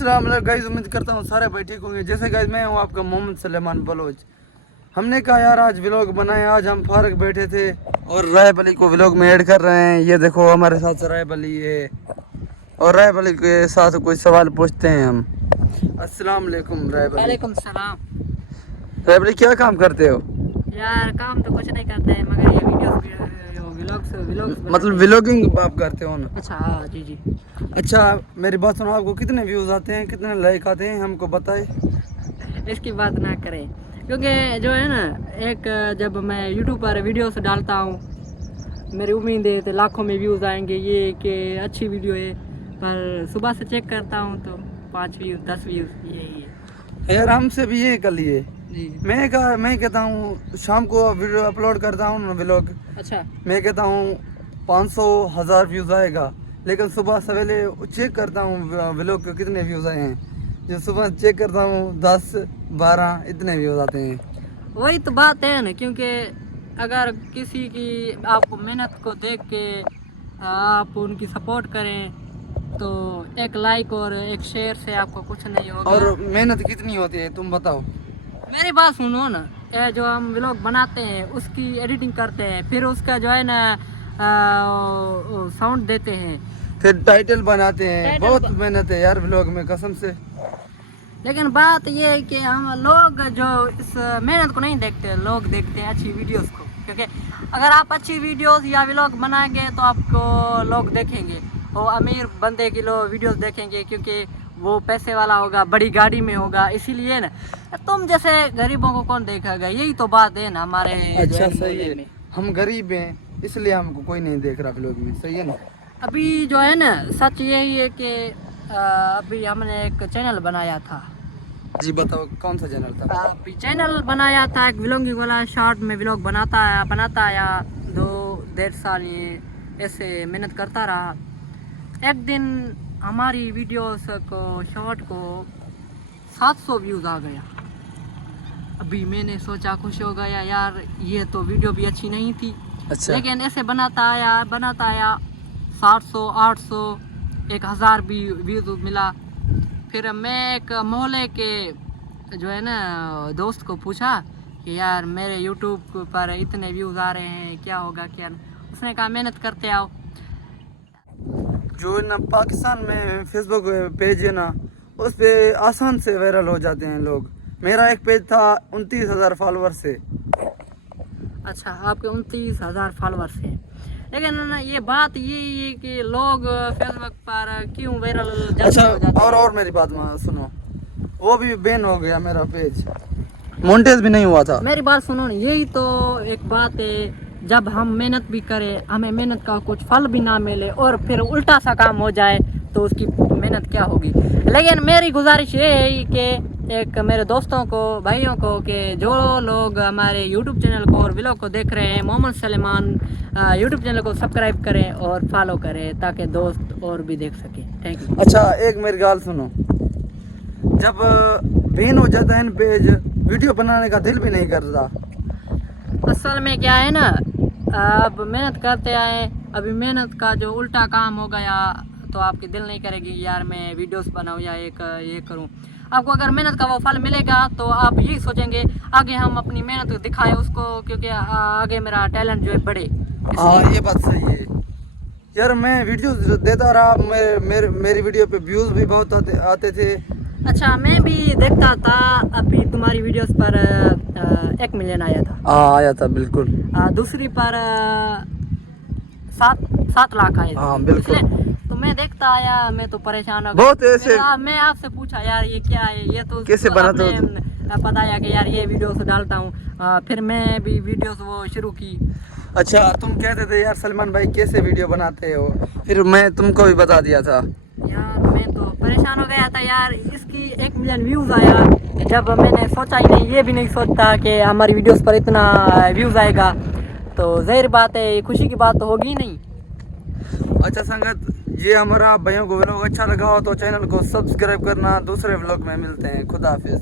अस्सलाम वालेकुम गाइस, उम्मीद करता हूँ सारे भाई ठीक होंगे। जैसे गाइस मैं हूँ आपका मोहम्मद सलेमान बलोच। हमने कहा यार आज व्लॉग बनाए। आज हम फारग बैठे थे और रायब अली को व्लॉग में ऐड कर रहे हैं। ये देखो हमारे साथ रायब अली है और रायब अली के साथ कोई सवाल पूछते हैं हम। अस्सलाम वालेकुम रायब अली। वालेकुम सलाम। रायब अली क्या काम करते हो? यार काम तो कुछ नहीं करते हैं मगर ये व्लॉग्स मतलब व्लॉगिंग आप करते हो ना? अच्छा हाँ जी जी। अच्छा मेरी बात सुनो, आपको कितने व्यूज़ आते हैं, कितने लाइक आते हैं, हमको बताए। इसकी बात ना करें क्योंकि जो है ना, एक जब मैं यूट्यूब पर वीडियोस डालता हूँ मेरी उम्मीद है तो लाखों में व्यूज़ आएंगे, ये कि अच्छी वीडियो है, पर सुबह से चेक करता हूँ तो 5 व्यूज़ 10 व्यूज़ यही है। यार हमसे भी ये कर लिए। जी मैं कहता हूँ शाम को वीडियो अपलोड करता हूँ व्लॉग। अच्छा मैं कहता हूँ 500,000 व्यूज़ आएगा, लेकिन सुबह सवेरे चेक करता हूँ व्लॉग के कितने व्यूज़ आए हैं। जो सुबह चेक करता हूँ 10-12 इतने व्यूज़ आते हैं। वही तो बात है ना, क्योंकि अगर किसी की आपको मेहनत को देख के आप उनकी सपोर्ट करें तो एक लाइक और एक शेयर से आपको कुछ नहीं होगा। और मेहनत कितनी होती है तुम बताओ? मेरी बात सुनो ना, ये जो हम व्लॉग बनाते हैं उसकी एडिटिंग करते हैं, फिर उसका जो है ना साउंड देते हैं, फिर टाइटल बनाते हैं। टाइटल बहुत मेहनत है यार व्लॉग में कसम से। लेकिन बात ये है कि हम लोग जो इस मेहनत को नहीं देखते, लोग देखते हैं अच्छी वीडियोस को, क्योंकि अगर आप अच्छी वीडियोस या व्लॉग बनाएंगे तो आपको लोग देखेंगे, वो अमीर बंदे की लोग वीडियोस देखेंगे क्योंकि वो पैसे वाला होगा, बड़ी गाड़ी में होगा, इसीलिए ना। तुम जैसे गरीबों को कौन देखेगा, यही तो बात है ना हमारे। अच्छा सही है, हम गरीब हैं इसलिए हमको कोई नहीं देख रहा व्लॉग में, सही है ना? अभी जो है ना, सच यही है कि अभी हमने एक चैनल बनाया था। जी बताओ कौन सा चैनल था? अभी चैनल बनाया था एक व्लॉगिंग वाला, शॉर्ट में व्लॉग बनाता आया 2-1.5 साल, ये ऐसे मेहनत करता रहा। एक दिन हमारी वीडियोस को, शॉर्ट को 700 व्यूज़ आ गया। अभी मैंने सोचा, खुश हो गया यार, ये तो वीडियो भी अच्छी नहीं थी। अच्छा। लेकिन ऐसे बनाता आया 700, 800, 1000 भी व्यूज़ मिला। फिर मैं एक मोहल्ले के जो है ना दोस्त को पूछा कि यार मेरे यूट्यूब पर इतने व्यूज़ आ रहे हैं, क्या होगा क्या नहीं। उसने कहा मेहनत करते आओ। जो ना पाकिस्तान में फेसबुक पेज है ना, उस पे आसान से वायरल हो जाते हैं लोग। मेरा एक पेज था 29,000 फॉलोअर से। अच्छा आपके 29,000 फॉलोअर्स हैं, लेकिन ना ये बात ये है कि लोग फेसबुक पर क्यों वायरल अच्छा हो जाते हैं। और मेरी बात सुनो, वो भी बैन हो गया मेरा पेज, मोनेटाइज भी नहीं हुआ था। मेरी बात सुनो ना, यही तो एक बात है, जब हम मेहनत भी करें, हमें मेहनत का कुछ फल भी ना मिले और फिर उल्टा सा काम हो जाए तो उसकी मेहनत क्या होगी। लेकिन मेरी गुजारिश ये है कि एक मेरे दोस्तों को, भाइयों को, कि जो लोग हमारे यूट्यूब चैनल को और व्लॉग को देख रहे हैं, मोहम्मद सलेमान यूट्यूब चैनल को सब्सक्राइब करें और फॉलो करें ताकि दोस्त और भी देख सकें। Thank you. अच्छा एक मेरी गाल सुनो, जब बैन हो जाता है ना पेज, वीडियो बनाने का दिल भी नहीं करता। असल में क्या है ना, अब मेहनत करते आए, अभी मेहनत का जो उल्टा काम हो गया तो आपकी दिल नहीं करेगी यार मैं वीडियोस बनाऊं या ये करूं। आपको अगर मेहनत का वो फल मिलेगा तो आप यही सोचेंगे आगे हम अपनी मेहनत दिखाएं उसको, क्योंकि आगे मेरा टैलेंट जो है बढ़े। हाँ ये बात सही है यार। मैं वीडियो देता रहा, मेरी वीडियो पे व्यूज़ भी बहुत आते थे। अच्छा मैं भी देखता था, अभी तुम्हारी वीडियोस पर 1 मिलियन आया था। हाँ आया था बिल्कुल। दूसरी पर 7 लाख आए थे। हाँ बिल्कुल। तो मैं देखता आया, मैं तो परेशान हो बहुत ऐसे। मैं आपसे पूछा यार ये क्या है, ये तो कैसे बनाते हो? बताया कि यार ये वीडियोस डालता हूँ। फिर मैं भी वीडियोस वो शुरू की। अच्छा तुम कहते थे यार सलमान भाई कैसे वीडियो बनाते हो, फिर मैं तुमको भी बता दिया था। यार मैं तो परेशान हो गया था यार, इसकी 1 मिलियन व्यूज़ आया, जब मैंने सोचा ही नहीं, ये भी नहीं सोचता कि हमारी वीडियोस पर इतना व्यूज़ आएगा, तो जाहिर बात है खुशी की बात तो होगी नहीं। अच्छा संगत, ये हमारा भाइयों को व्लॉग अच्छा लगा हो तो चैनल को सब्सक्राइब करना। दूसरे व्लॉग में मिलते हैं। खुदा हाफिज।